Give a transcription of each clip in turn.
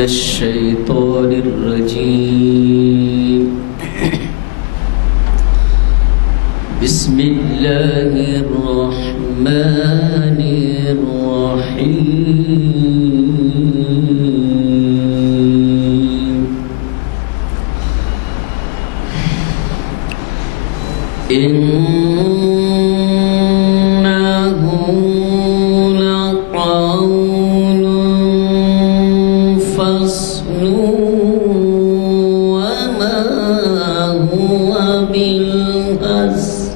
الشيطان الرجيم بسم الله الرحمن الرحيم إنه لقول فصل وما هو بالهزل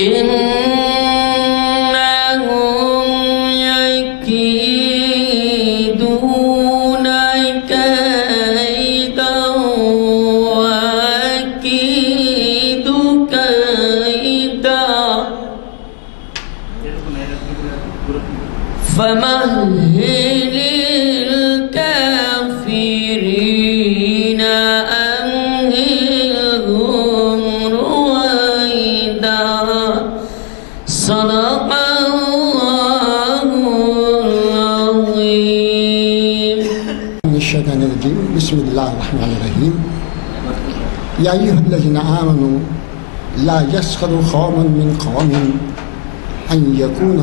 إنهم يكيدون كيدا وأكيد كيدا فمهل الكافرين أمهلهم رويدا صدق الله العظيم. من الشيطان الرجيم بسم الله الرحمن الرحيم. يا أيها الذين آمنوا لا يسخر قوم من قوم أن يكون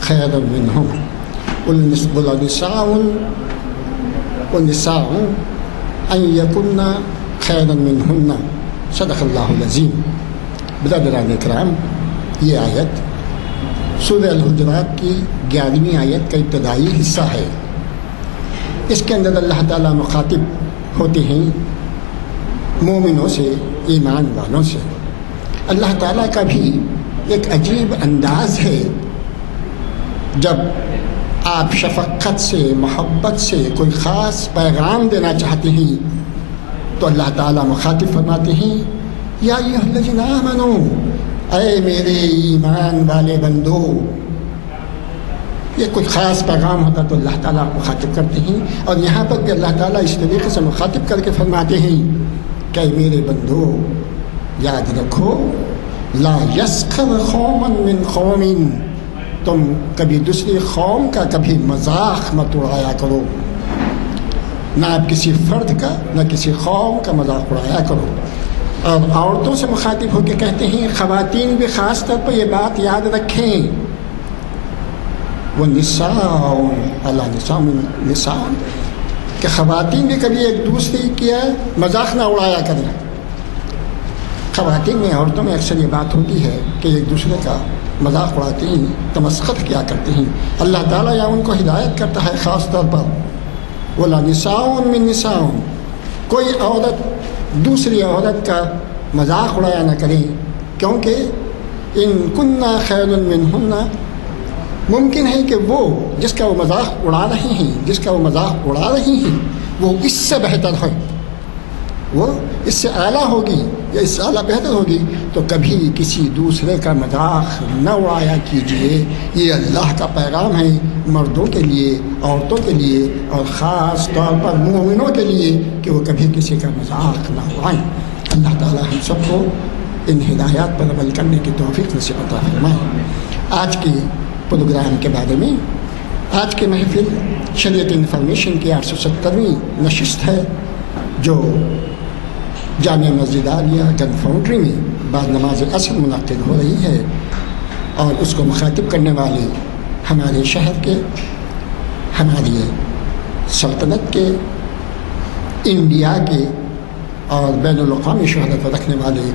خيرا منهم والنساء أن يكون خيرا منهن صدق الله العظيم. برادران اکرام، یہ آیت سورہ الحجرات کی 11ویں آیت کا ابتدائی حصہ ہے. اس کے اندر اللہ تعالیٰ مخاطب ہوتے ہیں مومنوں سے، ایمان والوں سے. اللہ تعالیٰ کا بھی ایک عجیب انداز ہے. جب آپ شفقت سے، محبت سے کوئی خاص پیغام دینا چاہتے ہیں تو اللہ تعالیٰ مخاطب فرماتے ہیں یا ایھا الذین آمنو، اے میرے ایمان والے بندو. یہ کچھ خاص پیغام ہوتا تو اللہ تعالیٰ مخاطب کرتے ہیں، اور یہاں پر بھی اللہ تعالیٰ اس طریقے سے مخاطب کر کے فرماتے ہیں کہ اے میرے بندو، یاد رکھو لا یسخر قوم من قوم، تم کبھی دوسری قوم کا کبھی مذاق مت اڑایا کرو. نہ آپ کسی فرد کا نہ کسی قوم کا مذاق اڑایا کرو. اور عورتوں سے مخاطب ہو کے کہتے ہیں، خواتین بھی خاص طور پر یہ بات یاد رکھیں، وہ نساء کہ خواتین بھی کبھی ایک دوسرے کی مذاق نہ اڑایا کریں. خواتین میں، عورتوں میں اکثر یہ بات ہوتی ہے کہ ایک دوسرے کا مذاق اڑاتے ہیں، تمسخر کیا کرتے ہیں. اللہ تعالیٰ یا ان کو ہدایت کرتا ہے خاص طور پر وَلَا نِسَاءٌ مِّن نِسَاءٍ، کوئی عورت دوسری عورت کا مذاق اڑایا نہ کریں، کیونکہ ان کننا خیر منہن، ممکن ہے کہ وہ جس کا وہ مذاق اڑا رہی ہیں وہ اس سے بہتر ہے، وہ اس سے اعلیٰ ہوگی یا اس سے اعلیٰ بہتر ہوگی. تو کبھی کسی دوسرے کا مذاق نہ اڑایا کیجیے. یہ اللہ کا پیغام ہے مردوں کے لیے، عورتوں کے لیے، اور خاص طور پر مومنوں کے لیے کہ وہ کبھی کسی کا مذاق نہ اڑائیں. اللہ تعالیٰ ہم سب کو ان ہدایات پر عمل کرنے کی توفیق نصیب عطا فرمائے. آج کے پروگرام کے بارے میں، آج کے محفل شریعت انفارمیشن کی 870ویں نشست ہے جو جامعہ مسجد عالیہ گن فاؤنڈری میں بعد نماز عصر منعقد ہو رہی ہے. اور اس کو مخاطب کرنے والے ہمارے شہر کے، ہماری سلطنت کے، انڈیا کے اور بین الاقوامی شہرت رکھنے والے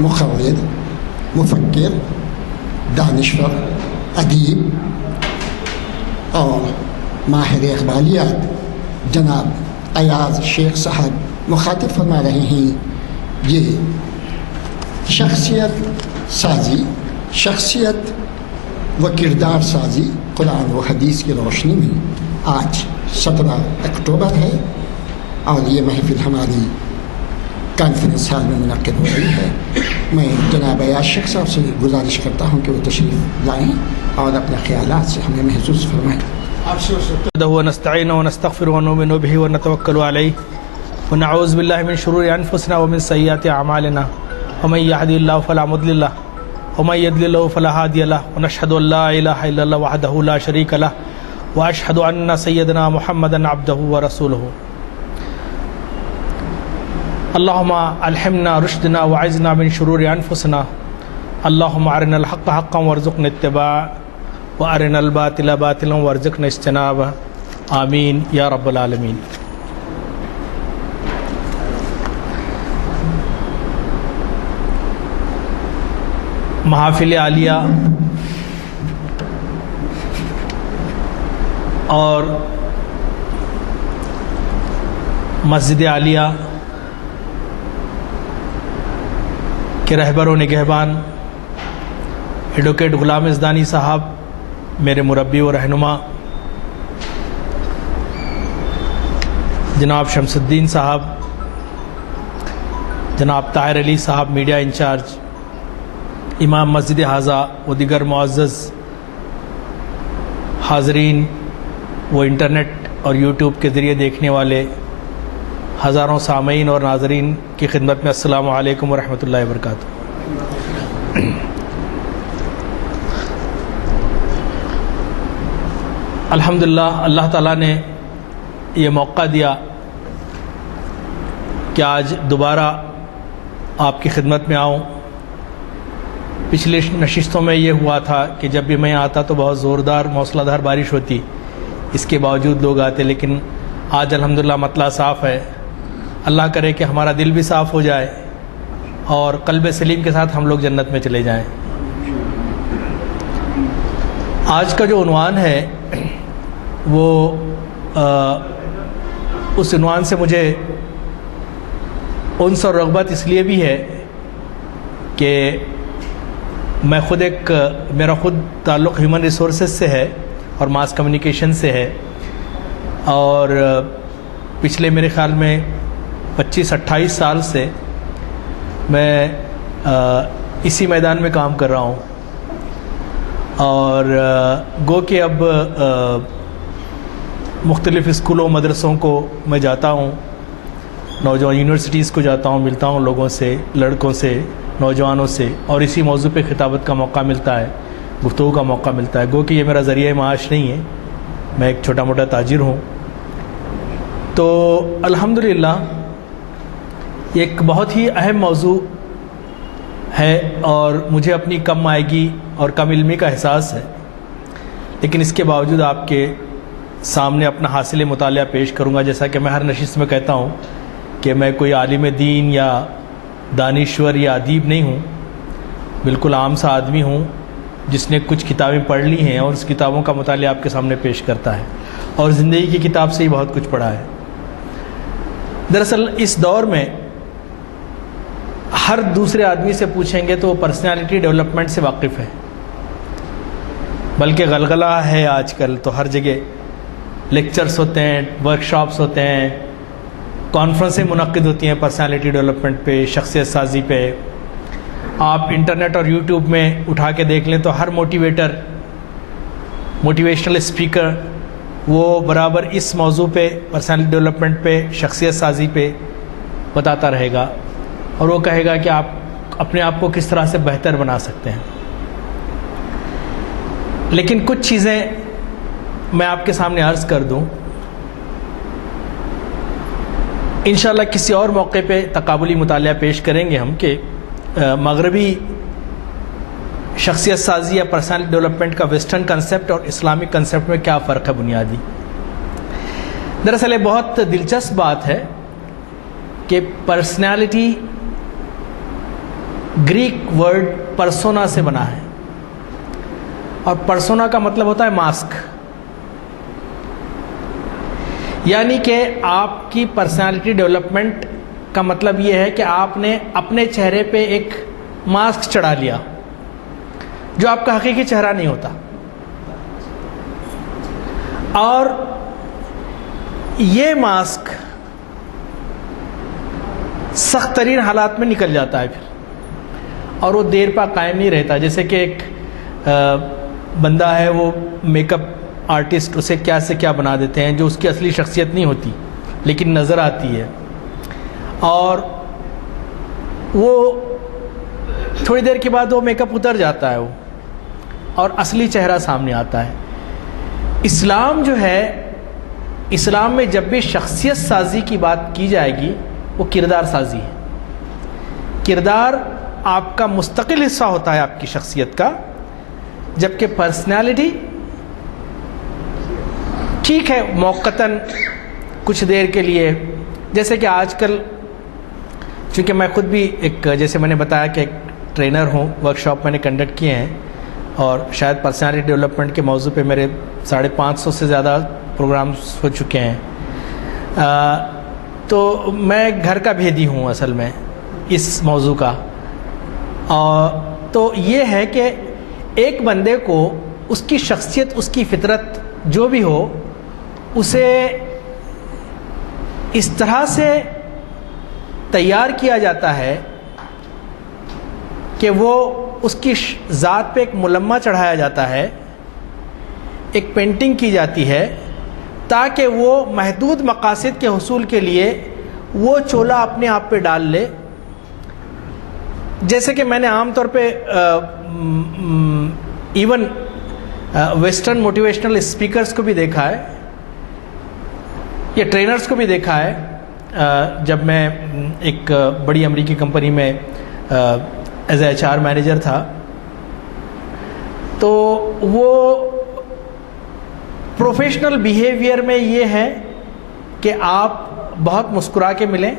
مخور، مفکر، دانشور، ادیب اور ماہر اقبالیات جناب ایاز شیخ صاحب مخاطب فرما رہے ہیں. یہ شخصیت سازی، شخصیت و کردار سازی قرآن و حدیث کی روشنی میں آج 17 اکتوبر ہے، اور یہ محفل ہماری کانفرنس ہال میں منعقد ہو رہی ہے. میں جناب ایاز شیخ صاحب سے گزارش کرتا ہوں کہ وہ تشریف لائیں اور اپنے خیالات سے ہمیں محسوس فرمائیں. ونستعینه ونستغفره ونؤمن به ونتوکل علیہ ونعوذ باللہ من شرور انفسنا ومن سیئات اعمالنا ومن یهد اللہ فلا مضل له ومن يضلل فلا هادي له ونشهد أن لا إله إلا الله وحده لا شريك له وأشهد أن سيدنا محمدا عبده ورسوله اللهم ألهمنا رشدنا وعزنا من شرور أنفسنا اللهم أرنا الحق حقا وارزقنا اتباعه وأرنا الباطل باطلا وارزقنا اجتنابه آمین یا رب العالمین۔ محافل عالیہ اور مسجد عالیہ کے رہبر و نگہبان ایڈوکیٹ غلام ازدانی صاحب، میرے مربی و رہنما جناب شمس الدین صاحب، جناب طاہر علی صاحب میڈیا انچارج، امام مسجد حاضہ و دیگر معزز حاضرین و انٹرنیٹ اور یوٹیوب کے ذریعے دیکھنے والے ہزاروں سامعین اور ناظرین کی خدمت میں السلام علیکم ورحمۃ اللہ وبرکاتہ۔ الحمدللہ اللہ تعالیٰ نے یہ موقع دیا کہ آج دوبارہ آپ کی خدمت میں آؤں۔ پچھلی نشستوں میں یہ ہوا تھا کہ جب بھی میں آتا تو بہت زوردار موسلا دھار بارش ہوتی، اس کے باوجود لوگ آتے، لیکن آج الحمدللہ مطلع صاف ہے۔ اللہ کرے کہ ہمارا دل بھی صاف ہو جائے اور قلب سلیم کے ساتھ ہم لوگ جنت میں چلے جائیں۔ آج کا جو عنوان ہے وہ اس عنوان سے مجھے انس اور رغبت اس لیے بھی ہے کہ میں خود میرا خود تعلق ہیومن ریسورسز سے ہے اور ماس کمیونیکیشن سے ہے، اور پچھلے میرے خیال میں 25-28 سال سے میں اسی میدان میں کام کر رہا ہوں، اور گو کہ اب مختلف اسکولوں مدرسوں کو میں جاتا ہوں، نوجوان یونیورسٹیز کو جاتا ہوں، ملتا ہوں لوگوں سے، لڑکوں سے، نوجوانوں سے، اور اسی موضوع پہ خطابت کا موقع ملتا ہے، گفتگو کا موقع ملتا ہے۔ گو کہ یہ میرا ذریعہ معاش نہیں ہے، میں ایک چھوٹا موٹا تاجر ہوں۔ تو الحمدللہ یہ ایک بہت ہی اہم موضوع ہے اور مجھے اپنی کم مائگی اور کم علمی کا احساس ہے، لیکن اس کے باوجود آپ کے سامنے اپنا حاصل مطالعہ پیش کروں گا۔ جیسا کہ میں ہر نشست میں کہتا ہوں کہ میں کوئی عالم دین یا دانشور یا ادیب نہیں ہوں، بالکل عام سا آدمی ہوں جس نے کچھ کتابیں پڑھ لی ہیں اور اس کتابوں کا مطالعہ آپ کے سامنے پیش کرتا ہے، اور زندگی کی کتاب سے ہی بہت کچھ پڑھا ہے۔ دراصل اس دور میں ہر دوسرے آدمی سے پوچھیں گے تو وہ پرسنالٹی ڈیولپمنٹ سے واقف ہے، بلکہ غلغلہ ہے آج کل تو ہر جگہ لیکچرز ہوتے ہیں، ورکشاپس ہوتے ہیں، کانفرنسیں منعقد ہوتی ہیں پرسنالٹی ڈیولپمنٹ پہ، شخصیت سازی پہ۔ آپ انٹرنیٹ اور یوٹیوب میں اٹھا کے دیکھ لیں تو ہر موٹیویشنل اسپیکر وہ برابر اس موضوع پہ، پرسنالٹی ڈیولپمنٹ پہ، شخصیت سازی پہ بتاتا رہے گا، اور وہ کہے گا کہ آپ اپنے آپ کو کس طرح سے بہتر بنا سکتے ہیں۔ لیکن کچھ چیزیں میں آپ کے سامنے عرض کر دوں، انشاءاللہ کسی اور موقع پہ تقابلی مطالعہ پیش کریں گے ہم کہ مغربی شخصیت سازی یا پرسنالٹی ڈیولپمنٹ کا ویسٹرن کنسیپٹ اور اسلامک کنسیپٹ میں کیا فرق ہے بنیادی۔ دراصل یہ بہت دلچسپ بات ہے کہ پرسنالٹی گریک ورڈ پرسونا سے بنا ہے، اور پرسونا کا مطلب ہوتا ہے ماسک، یعنی کہ آپ کی پرسنالٹی ڈیولپمنٹ کا مطلب یہ ہے کہ آپ نے اپنے چہرے پہ ایک ماسک چڑھا لیا جو آپ کا حقیقی چہرہ نہیں ہوتا، اور یہ ماسک سخت ترین حالات میں نکل جاتا ہے پھر، اور وہ دیر پا قائم نہیں رہتا۔ جیسے کہ ایک بندہ ہے، وہ میک اپ آرٹسٹ اسے کیا سے کیا بنا دیتے ہیں جو اس کی اصلی شخصیت نہیں ہوتی لیکن نظر آتی ہے، اور وہ تھوڑی دیر کے بعد وہ میک اپ اتر جاتا ہے وہ اور اصلی چہرہ سامنے آتا ہے. اسلام جو ہے، اسلام میں جب بھی شخصیت سازی کی بات کی جائے گی وہ کردار سازی ہے. کردار آپ کا مستقل حصہ ہوتا ہے آپ کی شخصیت کا، جبکہ پرسنالٹی ٹھیک ہے موقتاً کچھ دیر کے لیے. جیسے کہ آج کل چونکہ میں خود بھی ایک، جیسے میں نے بتایا کہ ایک ٹرینر ہوں، ورک شاپ میں نے کنڈکٹ کیے ہیں اور شاید پرسنالٹی ڈیولپمنٹ کے موضوع پہ میرے 550 سے زیادہ پروگرامز ہو چکے ہیں. تو میں گھر کا بھیدی ہوں اصل میں اس موضوع کا. تو یہ ہے کہ ایک بندے کو اس کی شخصیت، اس کی فطرت جو بھی ہو، اسے اس طرح سے تیار کیا جاتا ہے کہ وہ اس کی ذات پہ ایک ملمہ چڑھایا جاتا ہے، ایک پینٹنگ کی جاتی ہے تاکہ وہ محدود مقاصد کے حصول کے لیے وہ چولا اپنے آپ پہ ڈال لے. جیسے کہ میں نے عام طور پہ ایون ویسٹرن موٹیویشنل اسپیکرز کو بھی دیکھا ہے یا ٹرینرز کو بھی دیکھا ہے. جب میں ایک بڑی امریکی کمپنی میں ایز اے HR مینیجر تھا تو وہ پروفیشنل بیہیویئر میں یہ ہے کہ آپ بہت مسکرا کے ملیں.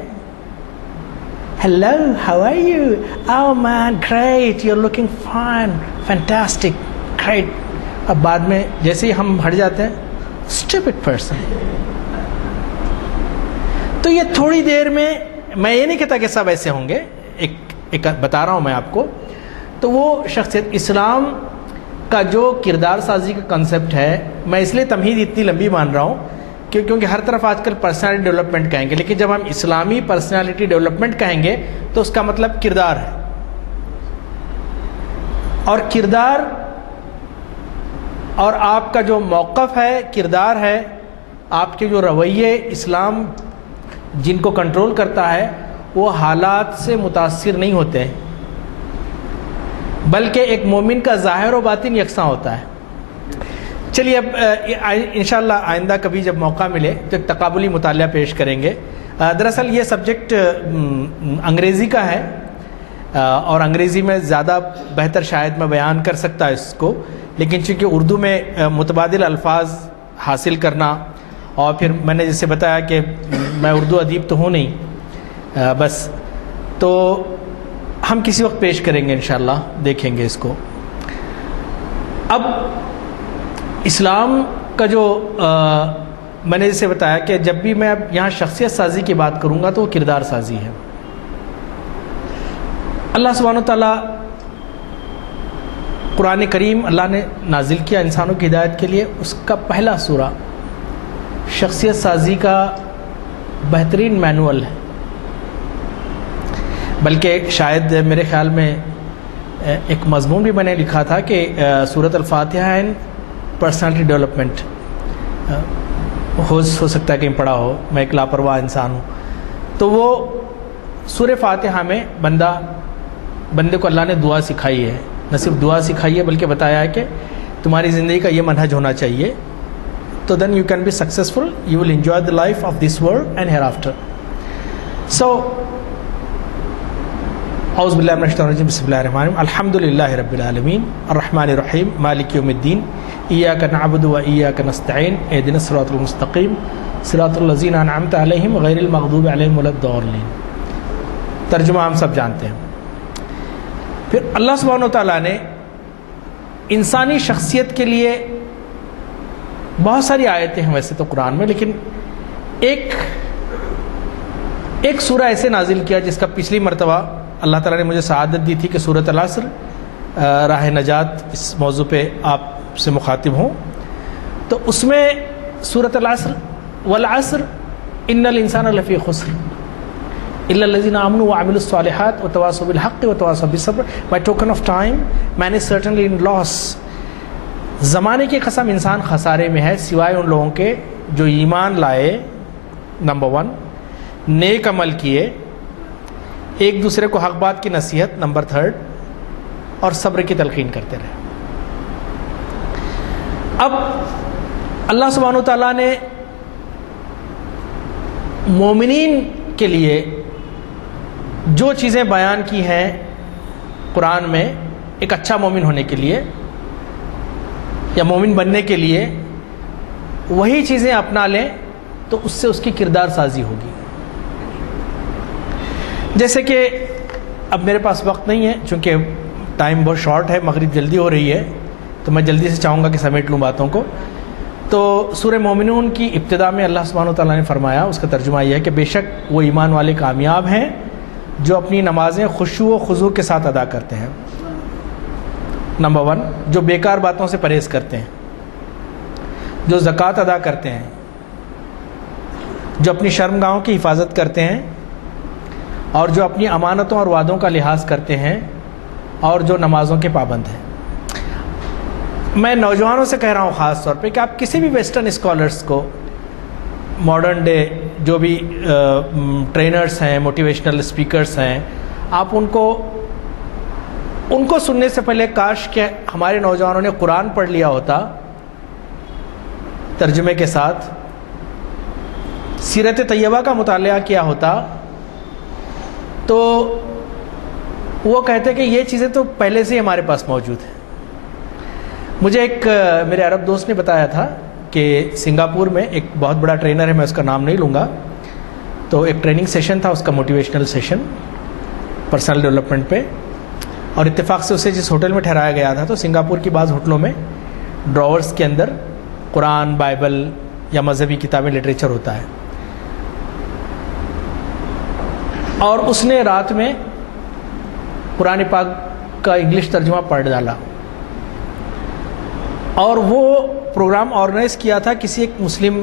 Hello how are you, oh man great, you are looking fine, fantastic, great. اب بعد میں جیسے ہی ہم ہٹ جاتے ہیں، اسٹوپڈ پرسن. تو یہ تھوڑی دیر میں یہ نہیں کہتا کہ سب ایسے ہوں گے، ایک بتا رہا ہوں میں آپ کو. تو وہ شخصیت، اسلام کا جو کردار سازی کا کنسپٹ ہے، میں اس لیے تمہید اتنی لمبی مان رہا ہوں کیونکہ ہر طرف آج کل پرسنالٹی ڈیولپمنٹ کہیں گے، لیکن جب ہم اسلامی پرسنالٹی ڈیولپمنٹ کہیں گے تو اس کا مطلب کردار ہے. اور کردار اور آپ کا جو موقف ہے، کردار ہے، آپ کے جو رویے، اسلام جن کو کنٹرول کرتا ہے وہ حالات سے متاثر نہیں ہوتے ہیں، بلکہ ایک مومن کا ظاہر و باطن یکساں ہوتا ہے. چلیے اب انشاءاللہ آئندہ کبھی جب موقع ملے تو ایک تقابلی مطالعہ پیش کریں گے. دراصل یہ سبجیکٹ انگریزی کا ہے اور انگریزی میں زیادہ بہتر شاید میں بیان کر سکتا اس کو، لیکن چونکہ اردو میں متبادل الفاظ حاصل کرنا، اور پھر میں نے جیسے بتایا کہ میں اردو ادیب تو ہوں نہیں بس، تو ہم کسی وقت پیش کریں گے انشاءاللہ، دیکھیں گے اس کو. اب اسلام کا جو میں نے جیسے بتایا کہ جب بھی میں اب یہاں شخصیت سازی کی بات کروں گا تو وہ کردار سازی ہے. اللہ سبحانہ وتعالیٰ قرآن کریم اللہ نے نازل کیا انسانوں کی ہدایت کے لیے. اس کا پہلا سورہ شخصیت سازی کا بہترین مینول ہے، بلکہ شاید میرے خیال میں ایک مضمون بھی میں نے لکھا تھا کہ سورۃ الفاتحہ اینڈ پرسنالٹی ڈیولپمنٹ. ہو سکتا ہے کہیں پڑھا ہو، میں ایک لاپرواہ انسان ہوں. تو وہ سورہ فاتحہ میں بندے کو اللہ نے دعا سکھائی ہے، نہ صرف دعا سکھائی ہے بلکہ بتایا ہے کہ تمہاری زندگی کا یہ منہج ہونا چاہیے. تو then you can be successful, you will enjoy the life of this world and hereafter. So اعوذ باللہ من الشیطان الرجیم، بسم اللہ الرحمن الرحیم. الحمد للہ رب العالمین الرحمن الرحیم مالک یوم الدین ایاک نعبد و ایاک نستعین اہدنا الصراط المستقیم صراط الذین انعمت علیہم غیر المغضوب علیہم ولا الضالین. ترجمہ ہم سب جانتے ہیں. پھر اللہ سبحانہ وتعالیٰ نے انسانی شخصیت کے لیے بہت ساری آیتیں ہیں ویسے تو قرآن میں، لیکن ایک سورہ ایسے نازل کیا جس کا پچھلی مرتبہ اللہ تعالیٰ نے مجھے سعادت دی تھی کہ سورۃ العصر راہ نجات اس موضوع پہ آپ سے مخاطب ہوں. تو اس میں سورۃ العصر والعصر ان الانسان لفی خسر الا الذین آمنوا وعملوا الصالحات وتواصوا بالحق وتواصوا بالصبر. By token of time, man is certainly in loss. زمانے کی قسم انسان خسارے میں ہے سوائے ان لوگوں کے جو ایمان لائے، نمبر 1، نیک عمل کیے، ایک دوسرے کو حق بات کی نصیحت، نمبر 3، اور صبر کی تلقین کرتے رہے. اب اللہ سبحانہ وتعالیٰ نے مومنین کے لیے جو چیزیں بیان کی ہیں قرآن میں ایک اچھا مومن ہونے کے لیے یا مومن بننے کے لیے، وہی چیزیں اپنا لیں تو اس سے اس کی کردار سازی ہوگی. جیسے کہ اب میرے پاس وقت نہیں ہے چونکہ ٹائم بہت شارٹ ہے، مغرب جلدی ہو رہی ہے، تو میں جلدی سے چاہوں گا کہ سمیٹ لوں باتوں کو. تو سورہ مومنون کی ابتدا میں اللہ سبحانہ وتعالیٰ نے فرمایا، اس کا ترجمہ یہ ہے کہ بے شک وہ ایمان والے کامیاب ہیں جو اپنی نمازیں خشوع و خضوع کے ساتھ ادا کرتے ہیں. نمبر 1، جو بیکار باتوں سے پرہیز کرتے ہیں، جو زکوٰۃ ادا کرتے ہیں، جو اپنی شرمگاہوں کی حفاظت کرتے ہیں، اور جو اپنی امانتوں اور وعدوں کا لحاظ کرتے ہیں، اور جو نمازوں کے پابند ہیں. میں نوجوانوں سے کہہ رہا ہوں خاص طور پہ کہ آپ کسی بھی ویسٹرن اسکالرس کو، ماڈرن ڈے جو بھی ٹرینرز ہیں، موٹیویشنل اسپیکرز ہیں، آپ ان کو سننے سے پہلے کاش کہ ہمارے نوجوانوں نے قرآن پڑھ لیا ہوتا ترجمے کے ساتھ، سیرت طیبہ کا مطالعہ کیا ہوتا، تو وہ کہتے کہ یہ چیزیں تو پہلے سے ہی ہمارے پاس موجود ہیں. مجھے ایک میرے عرب دوست نے بتایا تھا کہ سنگاپور میں ایک بہت بڑا ٹرینر ہے، میں اس کا نام نہیں لوں گا، تو ایک ٹریننگ سیشن تھا اس کا، موٹیویشنل سیشن پرسنل ڈیولپمنٹ پہ، اور اتفاق سے اسے جس ہوٹل میں ٹھہرایا گیا تھا، تو سنگاپور کی بعض ہوٹلوں میں ڈراورز کے اندر قرآن، بائبل یا مذہبی کتابیں، لٹریچر ہوتا ہے. اور اس نے رات میں قرآن پاک کا انگلش ترجمہ پڑھ ڈالا، اور وہ پروگرام آرگنائز کیا تھا کسی ایک مسلم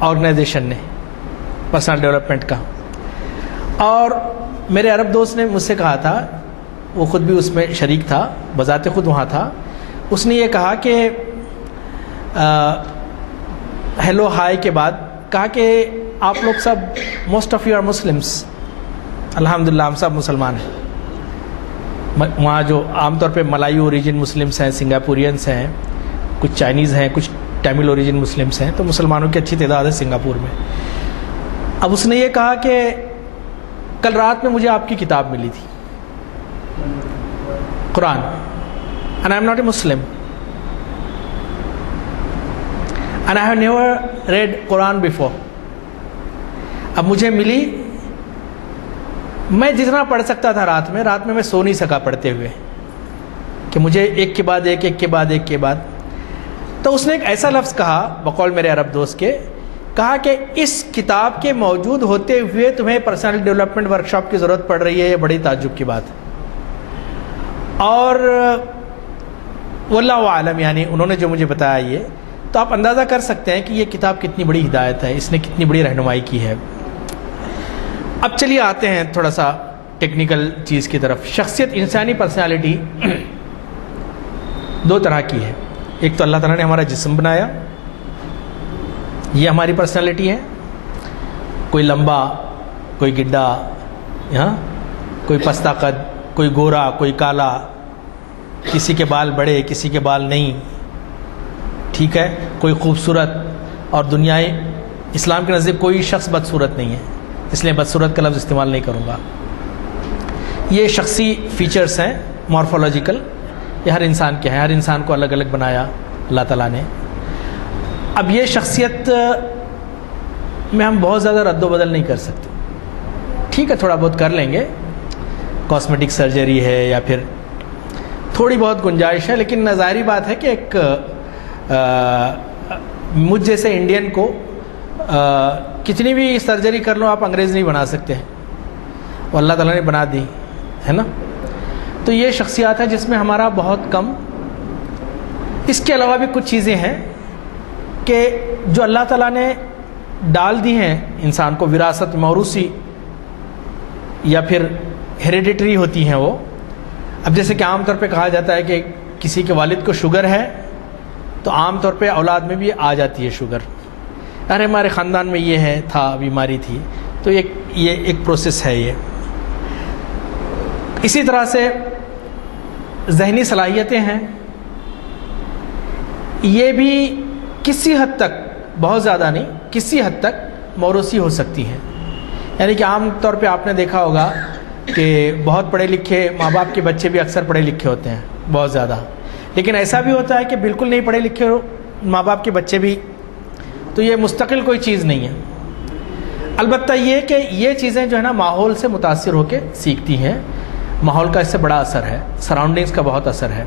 آرگنائزیشن نے پرسنل ڈیولپمنٹ کا. اور میرے عرب دوست نے مجھ سے کہا تھا، وہ خود بھی اس میں شریک تھا، بذات خود وہاں تھا، اس نے یہ کہا کہ ہیلو ہائی کے بعد کہا کہ آپ لوگ سب most of you are Muslims, الحمدللہ ہم سب مسلمان ہیں. وہاں جو عام طور پہ ملائی اوریجن مسلمس ہیں، سنگاپورینس ہیں، کچھ چائنیز ہیں، کچھ ٹیمل اوریجن مسلمس ہیں، تو مسلمانوں کی اچھی تعداد ہے سنگاپور میں. اب اس نے یہ کہا کہ کل رات میں مجھے آپ کی کتاب ملی تھی، قرآن، and I am not a Muslim and I have never read Quran before. اب مجھے ملی، میں جتنا پڑھ سکتا تھا رات میں میں سو نہیں سکا پڑھتے ہوئے، کہ مجھے ایک کے بعد ایک، ایک کے بعد ایک کے بعد. تو اس نے ایک ایسا لفظ کہا بقول میرے عرب دوست کے، کہا کہ اس کتاب کے موجود ہوتے ہوئے تمہیں پرسنل ڈیولپمنٹ ورکشاپ کی ضرورت پڑ رہی ہے، یہ بڑی تعجب کی بات ہے. اور واللہ عالم، یعنی انہوں نے جو مجھے بتایا یہ، تو آپ اندازہ کر سکتے ہیں کہ یہ کتاب کتنی بڑی ہدایت ہے، اس نے کتنی بڑی رہنمائی کی ہے. اب چلیے آتے ہیں تھوڑا سا ٹیکنیکل چیز کی طرف. شخصیت، انسانی پرسنالٹی دو طرح کی ہے. ایک تو اللہ تعالیٰ نے ہمارا جسم بنایا، یہ ہماری پرسنالٹی ہے. کوئی لمبا، کوئی گڈھا، کوئی پستہ قد، کوئی گورا، کوئی کالا، کسی کے بال بڑے، کسی کے بال نہیں، ٹھیک ہے، کوئی خوبصورت. اور دنیائے اسلام کے نزدیک کوئی شخص بدصورت نہیں ہے، اس لیے بدصورت کا لفظ استعمال نہیں کروں گا. یہ شخصی فیچرز ہیں مارفولوجیکل، یہ ہر انسان کے ہیں، ہر انسان کو الگ الگ بنایا اللہ تعالیٰ نے. اب یہ شخصیت میں ہم بہت زیادہ رد و بدل نہیں کر سکتے. ٹھیک ہے، تھوڑا بہت کر لیں گے، کاسمیٹک سرجری ہے یا پھر تھوڑی بہت گنجائش ہے، لیکن ظاہری بات ہے کہ ایک مجھ جیسے انڈین کو کتنی بھی سرجری کر لو آپ انگریز نہیں بنا سکتے، وہ اللہ تعالیٰ نے بنا دی ہے نا. تو یہ شخصیات ہے جس میں ہمارا بہت کم. اس کے علاوہ بھی کچھ چیزیں ہیں کہ جو اللہ تعالیٰ نے ڈال دی ہیں انسان کو، وراثت، موروثی یا پھر ہیریڈیٹری ہوتی ہیں وہ. اب جیسے کہ عام طور پہ کہا جاتا ہے کہ کسی کے والد کو شوگر ہے تو عام طور پہ اولاد میں بھی آ جاتی ہے شوگر. ارے ہمارے خاندان میں یہ ہے، تھا، بیماری تھی. تو یہ ایک پروسیس ہے یہ. اسی طرح سے ذہنی صلاحیتیں ہیں، یہ بھی کسی حد تک، بہت زیادہ نہیں، کسی حد تک موروثی ہو سکتی ہیں. یعنی کہ عام طور پہ آپ نے دیکھا ہوگا کہ بہت پڑھے لکھے ماں باپ کے بچے بھی اکثر پڑھے لکھے ہوتے ہیں، بہت زیادہ. لیکن ایسا بھی ہوتا ہے کہ بالکل نہیں پڑھے لکھے ماں باپ کے بچے بھی. تو یہ مستقل کوئی چیز نہیں ہے. البتہ یہ کہ یہ چیزیں جو ہے نا ماحول سے متاثر ہو کے سیکھتی ہیں. ماحول کا اس سے بڑا اثر ہے، سراؤنڈنگز کا بہت اثر ہے.